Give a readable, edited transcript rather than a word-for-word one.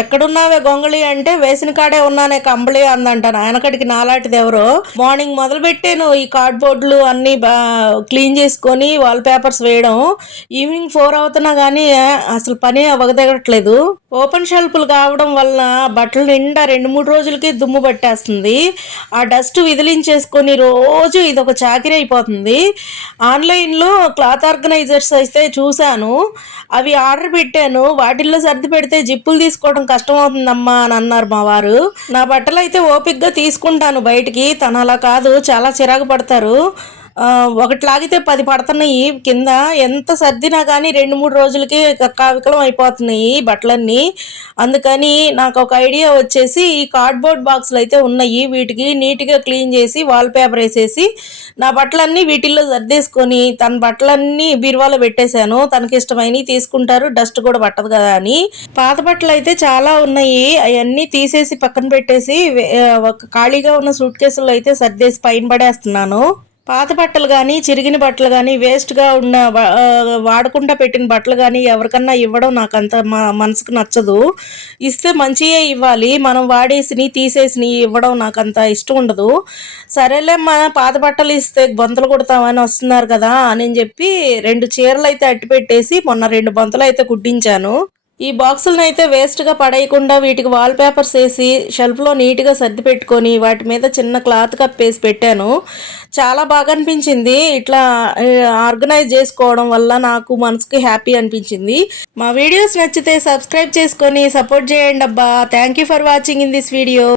ఎక్కడున్నావే గొంగళి అంటే వేసిన కాడే ఉన్నానే కంబళి అందంట. నాయనకడికి నాలాంటిది ఎవరో. మార్నింగ్ మొదలు పెట్టాను ఈ కార్డ్బోర్డులు అన్నీ క్లీన్ చేసుకొని వాల్ పేపర్స్ వేయడం. ఈవినింగ్ 4 అవుతున్నా కానీ అసలు పని అవగదగట్లేదు. ఓపెన్ షెల్ఫ్లు కావడం వలన బట్టలు నిండా 2-3 రోజులకి దుమ్ము పట్టేస్తుంది. ఆ డస్ట్ విదిలించేసుకొని రోజు ఇది ఒక చాకిరీ అయిపోతుంది. ఆన్లైన్లో క్లాత్ ఆర్గనైజర్స్ అయితే చూశాను, అవి ఆర్డర్ పెట్టాను. వాటిల్లో సర్ది పెడితే జిప్పులు తీసుకోవడం కష్టం అవుతుందమ్మా అని అన్నారు మా వారు. నా బట్టలు అయితే ఓపిక్గా తీసుకుంటాను బయటికి, తను అలా కాదు, చాలా చిరాకు పడతారు. ఒకటి లాగితే 10 పడుతున్నాయి కింద. ఎంత సర్దినా కానీ 2-3 రోజులకి కక్కావికలం అయిపోతున్నాయి బట్టలన్నీ. అందుకని నాకు ఒక ఐడియా వచ్చేసి ఈ కార్డ్బోర్డ్ బాక్సులు అయితే ఉన్నాయి, వీటికి నీట్గా క్లీన్ చేసి వాల్ పేపర్ వేసేసి నా బట్టలన్నీ వీటిల్లో సర్దేసుకొని తన బట్టలన్నీ బీరువాలో పెట్టేశాను. తనకి ఇష్టమైనవి తీసుకుంటారు, డస్ట్ కూడా పట్టదు కదా అని. పాత బట్టలు అయితే చాలా ఉన్నాయి, అవన్నీ తీసేసి పక్కన పెట్టేసి ఒక ఖాళీగా ఉన్న సూట్ కేసుల్లో అయితే సర్దేసి పైన పడేస్తున్నాను. పాత బట్టలు కానీ, చిరిగిన బట్టలు కానీ, వేస్ట్గా ఉన్న వాడకుండా పెట్టిన బట్టలు కానీ ఎవరికన్నా ఇవ్వడం నాకు అంత మనసుకు నచ్చదు. ఇస్తే మంచియే ఇవ్వాలి, మనం వాడేసిని తీసేసిని ఇవ్వడం నాకు అంత ఇష్టం ఉండదు. సరేలే, మన పాత బట్టలు ఇస్తే బొంతలు కుడతామని వస్తున్నారు కదా అని చెప్పి 2 చీరలు అయితే అట్టి పెట్టేసి మొన్న 2 బొంతలు అయితే కుట్టించాను. ఈ బాక్సులను అయితే వేస్ట్గా పడేయకుండా వీటికి వాల్ పేపర్స్ వేసి షెల్ఫ్లో నీట్గా సర్ది పెట్టుకొని వాటి మీద చిన్న క్లాత్ కప్ వేసి పెట్టాను. చాలా బాగా అనిపించింది. ఇట్లా ఆర్గనైజ్ చేసుకోవడం వల్ల నాకు మనసుకి హ్యాపీ అనిపించింది. మా వీడియోస్ నచ్చితే సబ్స్క్రైబ్ చేసుకొని సపోర్ట్ చేయండి అబ్బా. Thank you for watching in this video.